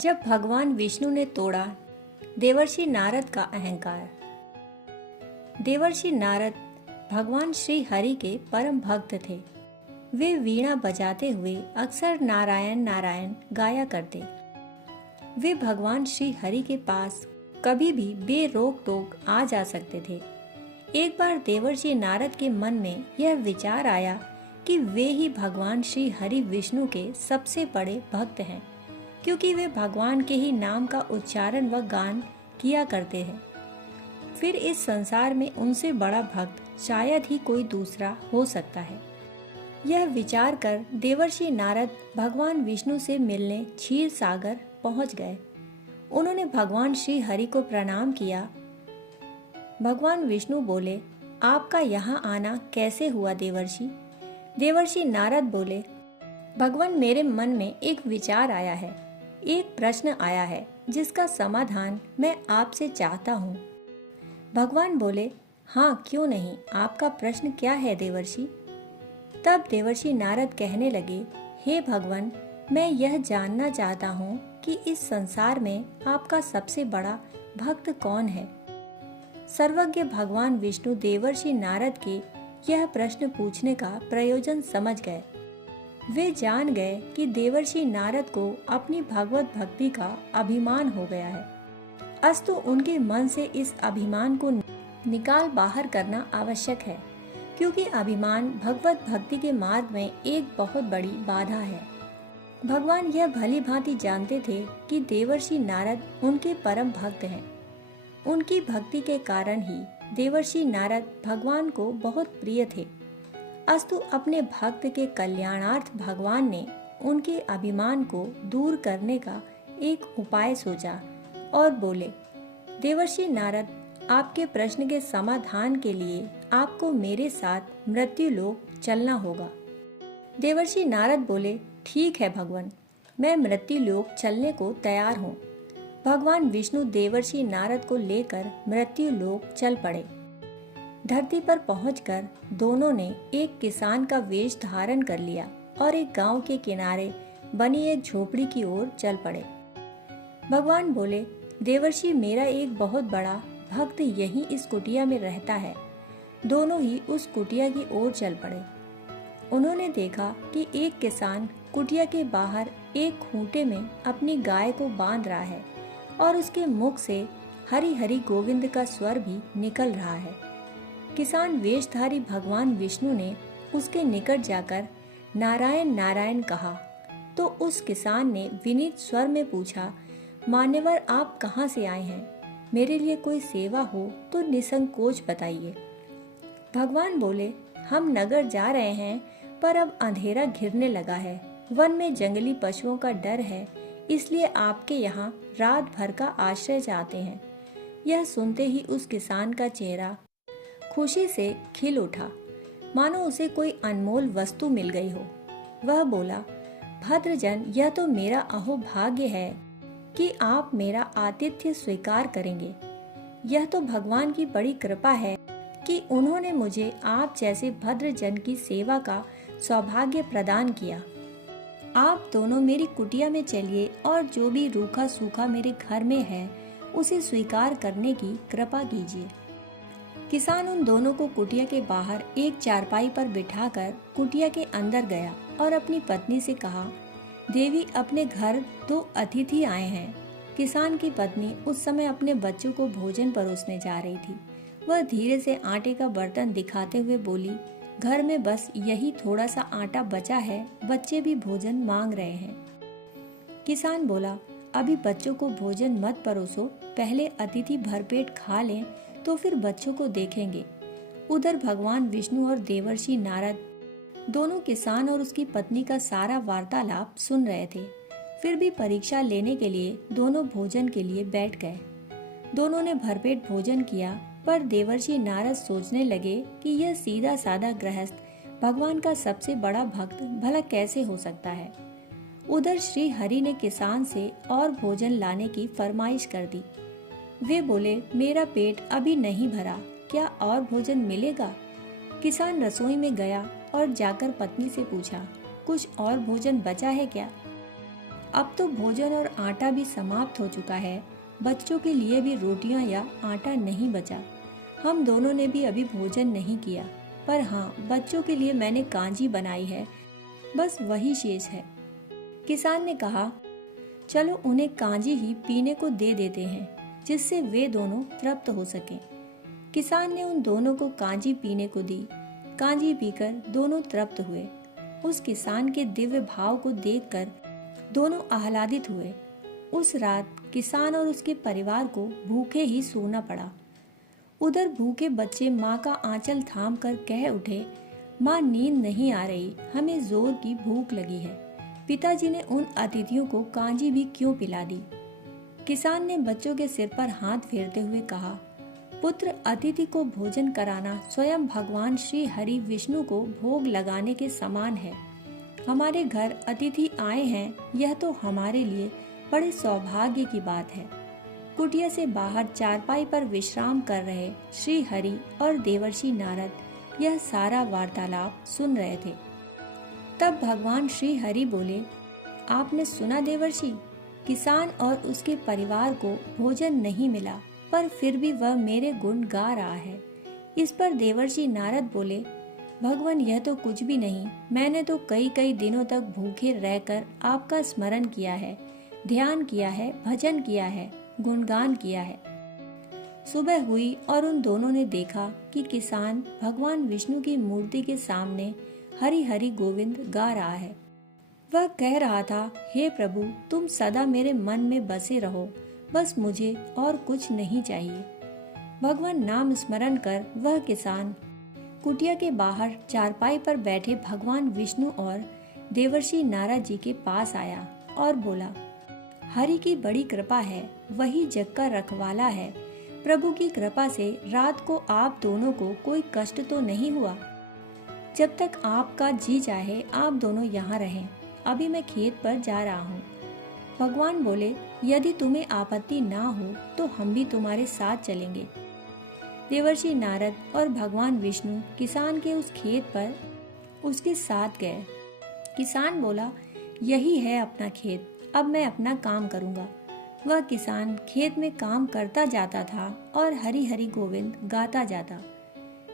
जब भगवान विष्णु ने तोड़ा देवर्षि नारद का अहंकार। देवर्षि नारद भगवान श्री हरि के परम भक्त थे। वे वीणा बजाते हुए अक्सर नारायण नारायण गाया करते। वे भगवान श्री हरि के पास कभी भी बेरोक टोक आ जा सकते थे। एक बार देवर्षि नारद के मन में यह विचार आया कि वे ही भगवान श्री हरि विष्णु के सबसे बड़े भक्त हैं, क्योंकि वे भगवान के ही नाम का उच्चारण व गान किया करते हैं। फिर इस संसार में उनसे बड़ा भक्त शायद ही कोई दूसरा हो सकता है। यह विचार कर देवर्षि नारद भगवान विष्णु से मिलने क्षीर सागर पहुंच गए। उन्होंने भगवान श्री हरि को प्रणाम किया। भगवान विष्णु बोले, आपका यहाँ आना कैसे हुआ देवर्षि? देवर्षि नारद बोले, भगवान मेरे मन में एक विचार आया है, एक प्रश्न आया है जिसका समाधान मैं आपसे चाहता हूँ। भगवान बोले, हाँ क्यों नहीं, आपका प्रश्न क्या है देवर्षि? तब देवर्षि नारद कहने लगे, हे भगवान, मैं यह जानना चाहता हूँ कि इस संसार में आपका सबसे बड़ा भक्त कौन है? सर्वज्ञ भगवान विष्णु देवर्षि नारद के यह प्रश्न पूछने का प्रयोजन समझ गए। वे जान गए कि देवर्षि नारद को अपनी भगवत भक्ति का अभिमान हो गया है। अस्तु उनके मन से इस अभिमान को निकाल बाहर करना आवश्यक है, क्योंकि अभिमान भगवत भक्ति के मार्ग में एक बहुत बड़ी बाधा है। भगवान यह भली भांति जानते थे कि देवर्षि नारद उनके परम भक्त हैं। उनकी भक्ति के कारण ही देवर्षि नारद भगवान को बहुत प्रिय थे। अस्तु अपने भक्त के कल्याणार्थ भगवान ने उनके अभिमान को दूर करने का एक उपाय सोचा और बोले, देवर्षि नारद, आपके प्रश्न के समाधान के लिए आपको मेरे साथ मृत्युलोक चलना होगा। देवर्षि नारद बोले, ठीक है भगवान, मैं मृत्युलोक चलने को तैयार हूँ। भगवान विष्णु देवर्षि नारद को लेकर मृत्युलोक चल पड़े। धरती पर पहुंचकर दोनों ने एक किसान का वेश धारण कर लिया और एक गांव के किनारे बनी एक झोपड़ी की ओर चल पड़े। भगवान बोले, देवर्षि, मेरा एक बहुत बड़ा भक्त यहीं इस कुटिया में रहता है। दोनों ही उस कुटिया की ओर चल पड़े। उन्होंने देखा कि एक किसान कुटिया के बाहर एक खूंटे में अपनी गाय को बांध रहा है और उसके मुख से हरि हरि गोविंद का स्वर भी निकल रहा है। किसान वेशधारी भगवान विष्णु ने उसके निकट जाकर नारायण नारायण कहा तो उस किसान ने विनीत स्वर में पूछा, मान्यवर, आप कहाँ से आए हैं? मेरे लिए कोई सेवा हो तो निसंकोच बताइए। भगवान बोले, हम नगर जा रहे हैं, पर अब अंधेरा घिरने लगा है। वन में जंगली पशुओं का डर है, इसलिए आपके यहाँ रात भर का आश्रय चाहते हैं। यह सुनते ही उस किसान का चेहरा खुशी से खिल उठा, मानो उसे कोई अनमोल वस्तु मिल गई हो। वह बोला, भद्रजन, यह तो मेरा अहोभाग्य है कि आप मेरा आतिथ्य स्वीकार करेंगे। यह तो भगवान की बड़ी कृपा है कि उन्होंने मुझे आप जैसे भद्रजन की सेवा का सौभाग्य प्रदान किया। आप दोनों मेरी कुटिया में चलिए और जो भी रूखा सूखा मेरे घर में है उसे स्वीकार करने की कृपा कीजिए। किसान उन दोनों को कुटिया के बाहर एक चारपाई पर बिठाकर कुटिया के अंदर गया और अपनी पत्नी से कहा, देवी, अपने घर 2 अतिथि आए हैं। किसान की पत्नी उस समय अपने बच्चों को भोजन परोसने जा रही थी। वह धीरे से आटे का बर्तन दिखाते हुए बोली, घर में बस यही थोड़ा सा आटा बचा है, बच्चे भी भोजन मांग रहे हैं। किसान बोला, अभी बच्चों को भोजन मत परोसो, पहले अतिथि भरपेट खा लें तो फिर बच्चों को देखेंगे। उधर भगवान विष्णु और देवर्षि नारद दोनों किसान और उसकी पत्नी का सारा वार्तालाप सुन रहे थे। फिर भी परीक्षा लेने के लिए दोनों भोजन के लिए बैठ गए। दोनों ने भरपेट भोजन किया, पर देवर्षि नारद सोचने लगे कि यह सीधा साधा गृहस्थ भगवान का सबसे बड़ा भक्त भला कैसे हो सकता है। उधर श्री हरि ने किसान से और भोजन लाने की फरमाइश कर दी। वे बोले, मेरा पेट अभी नहीं भरा, क्या और भोजन मिलेगा? किसान रसोई में गया और जाकर पत्नी से पूछा, कुछ और भोजन बचा है क्या? अब तो भोजन और आटा भी समाप्त हो चुका है। बच्चों के लिए भी रोटियां या आटा नहीं बचा। हम दोनों ने भी अभी भोजन नहीं किया, पर हाँ, बच्चों के लिए मैंने कांजी बनाई है, बस वही शेष है। किसान ने कहा, चलो उन्हें कांजी ही पीने को दे देते हैं, जिससे वे दोनों तृप्त हो सकें। किसान ने उन दोनों को कांजी पीने को दी। कांजी पीकर दोनों तृप्त हुए। उस किसान के दिव्य भाव को देखकर दोनों आह्लादित हुए। उस रात किसान और उसके परिवार को भूखे ही सोना पड़ा। उधर भूखे बच्चे माँ का आंचल थाम कर कह उठे, माँ नींद नहीं आ रही, हमें जोर की भूख लगी है। पिताजी ने उन अतिथियों को कांजी भी क्यों पिला दी। किसान ने बच्चों के सिर पर हाथ फेरते हुए कहा, पुत्र, अतिथि को भोजन कराना स्वयं भगवान श्री हरि विष्णु को भोग लगाने के समान है। हमारे घर अतिथि आए हैं, यह तो हमारे लिए बड़े सौभाग्य की बात है। कुटिया से बाहर चारपाई पर विश्राम कर रहे श्री हरि और देवर्षि नारद यह सारा वार्तालाप सुन रहे थे। तब भगवान श्री हरि बोले, आपने सुना देवर्षि, किसान और उसके परिवार को भोजन नहीं मिला, पर फिर भी वह मेरे गुण गा रहा है। इस पर देवर्षि नारद बोले, भगवान यह तो कुछ भी नहीं, मैंने तो कई दिनों तक भूखे रहकर आपका स्मरण किया है, ध्यान किया है, भजन किया है, गुणगान किया है। सुबह हुई और उन दोनों ने देखा कि किसान भगवान विष्णु की मूर्ति के सामने हरि हरि गोविंद गा रहा है। वह कह रहा था, हे प्रभु, तुम सदा मेरे मन में बसे रहो, बस मुझे और कुछ नहीं चाहिए। भगवान नाम स्मरण कर वह किसान कुटिया के बाहर चारपाई पर बैठे भगवान विष्णु और देवर्षि नारद जी के पास आया और बोला, हरि की बड़ी कृपा है, वही जग का रखवाला है। प्रभु की कृपा से रात को आप दोनों को कोई कष्ट तो नहीं हुआ। जब तक आपका जी चाहे आप दोनों यहाँ रहें, अभी मैं खेत पर जा रहा हूँ। भगवान बोले, यदि तुम्हें आपत्ति ना हो तो हम भी तुम्हारे साथ चलेंगे। देवर्षि नारद और भगवान विष्णु किसान के उस खेत पर उसके साथ गए। किसान बोला, यही है अपना खेत, अब मैं अपना काम करूँगा। वह किसान खेत में काम करता जाता था और हरि हरि गोविंद गाता जाता।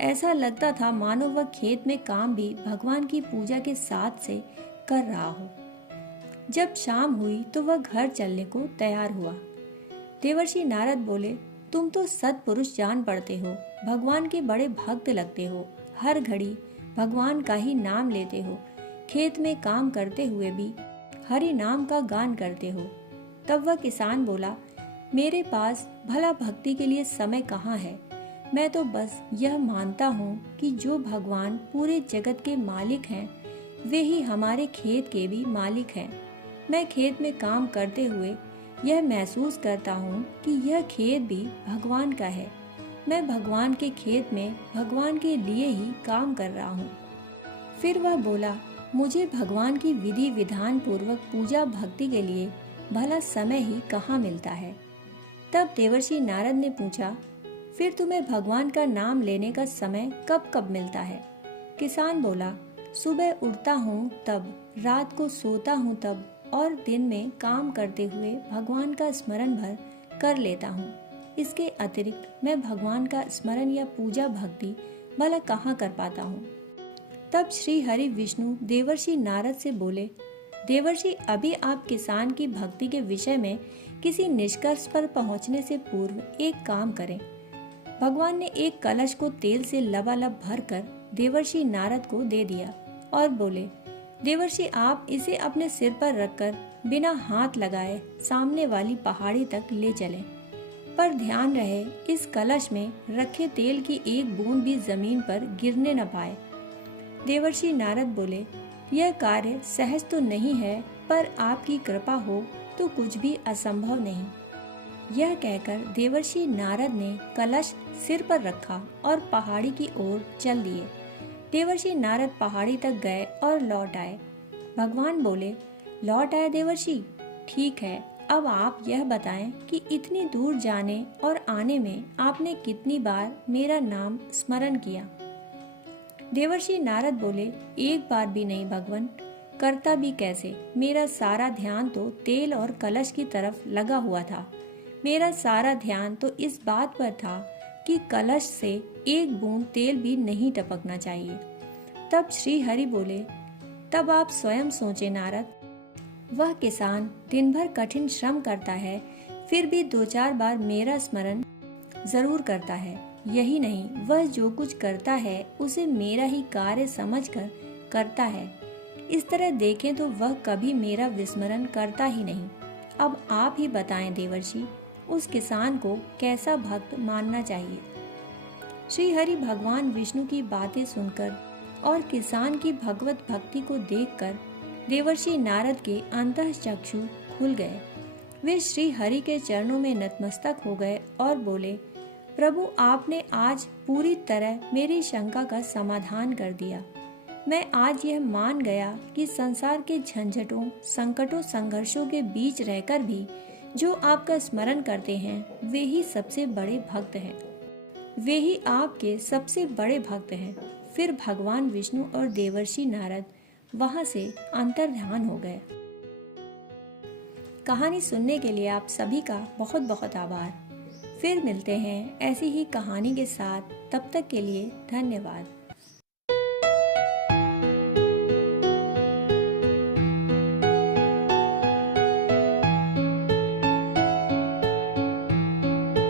ऐसा लगता था मानो वह खेत में काम भी भगवान की पूजा के साथ से कर रहा हो। जब शाम हुई तो वह घर चलने को तैयार हुआ। देवर्षि नारद बोले, तुम तो सत्पुरुष जान पड़ते हो, भगवान के बड़े भक्त लगते हो, हर घड़ी भगवान का ही नाम लेते हो, खेत में काम करते हुए भी हरि नाम का गान करते हो। तब वह किसान बोला, मेरे पास भला भक्ति के लिए समय कहाँ है। मैं तो बस यह मानता हूँ कि जो भगवान पूरे जगत के मालिक हैं, वे ही हमारे खेत के भी मालिक हैं। मैं खेत में काम करते हुए यह महसूस करता हूँ कि यह खेत भी भगवान का है। मैं भगवान के खेत में भगवान के लिए ही काम कर रहा हूँ। फिर वह बोला, मुझे भगवान की विधि विधान पूर्वक पूजा भक्ति के लिए भला समय ही कहाँ मिलता है। तब देवर्षि नारद ने पूछा, फिर तुम्हें भगवान का नाम लेने का समय कब कब मिलता है। किसान बोला, सुबह उठता हूँ तब, रात को सोता हूँ तब, और दिन में काम करते हुए भगवान का स्मरण भर कर लेता हूँ। इसके अतिरिक्त मैं भगवान का स्मरण या पूजा भक्ति भला कहाँ कर पाता हूँ। तब श्री हरि विष्णु देवर्षि नारद से बोले, देवर्षि, अभी आप किसान की भक्ति के विषय में किसी निष्कर्ष पर पहुँचने से पूर्व एक काम करें। भगवान ने एक कलश को तेल से लबालब भरकर देवर्षि नारद को दे दिया और बोले, देवर्षि, आप इसे अपने सिर पर रखकर बिना हाथ लगाए सामने वाली पहाड़ी तक ले चलें। पर ध्यान रहे, इस कलश में रखे तेल की एक बूंद भी जमीन पर गिरने न पाए। देवर्षि नारद बोले, यह कार्य सहज तो नहीं है, पर आपकी कृपा हो तो कुछ भी असंभव नहीं। यह कहकर देवर्षि नारद ने कलश सिर पर रखा और पहाड़ी की ओर चल दिए। देवर्षि नारद पहाड़ी तक गए और लौट आए। भगवान बोले, लौट आए देवर्षि, ठीक है, अब आप यह बताएं कि इतनी दूर जाने और आने में आपने कितनी बार मेरा नाम स्मरण किया। देवर्षि नारद बोले, एक बार भी नहीं भगवान, करता भी कैसे? मेरा सारा ध्यान तो तेल और कलश की तरफ लगा हुआ था। मेरा सारा ध्यान तो इस बात पर था कि कलश से एक बूंद तेल भी नहीं टपकना चाहिए। तब श्री हरि बोले, तब आप स्वयं सोचे नारद, वह किसान दिन भर कठिन श्रम करता है, फिर भी 2-4 बार मेरा स्मरण जरूर करता है। यही नहीं, वह जो कुछ करता है उसे मेरा ही कार्य समझकर करता है। इस तरह देखें तो वह कभी मेरा विस्मरण करता ही नहीं। अब आप ही बताएं देवर्षि, उस किसान को कैसा भक्त मानना चाहिए? श्री हरि भगवान विष्णु की बातें सुनकर और किसान की भगवत भक्ति को देखकर देवर्षि नारद के अंतःचक्षु खुल गए। वे श्री हरि के चरणों में नतमस्तक हो गए और बोले, प्रभु, आपने आज पूरी तरह मेरी शंका का समाधान कर दिया। मैं आज यह मान गया कि संसार के झंझटों, संकटों, संघर्षों के बीच रहकर भी जो आपका स्मरण करते हैं वे ही सबसे बड़े भक्त हैं। वे ही आपके सबसे बड़े भक्त हैं। फिर भगवान विष्णु और देवर्षि नारद वहां से अंतर्ध्यान हो गए। कहानी सुनने के लिए आप सभी का बहुत बहुत आभार। फिर मिलते हैं ऐसी ही कहानी के साथ। तब तक के लिए धन्यवाद।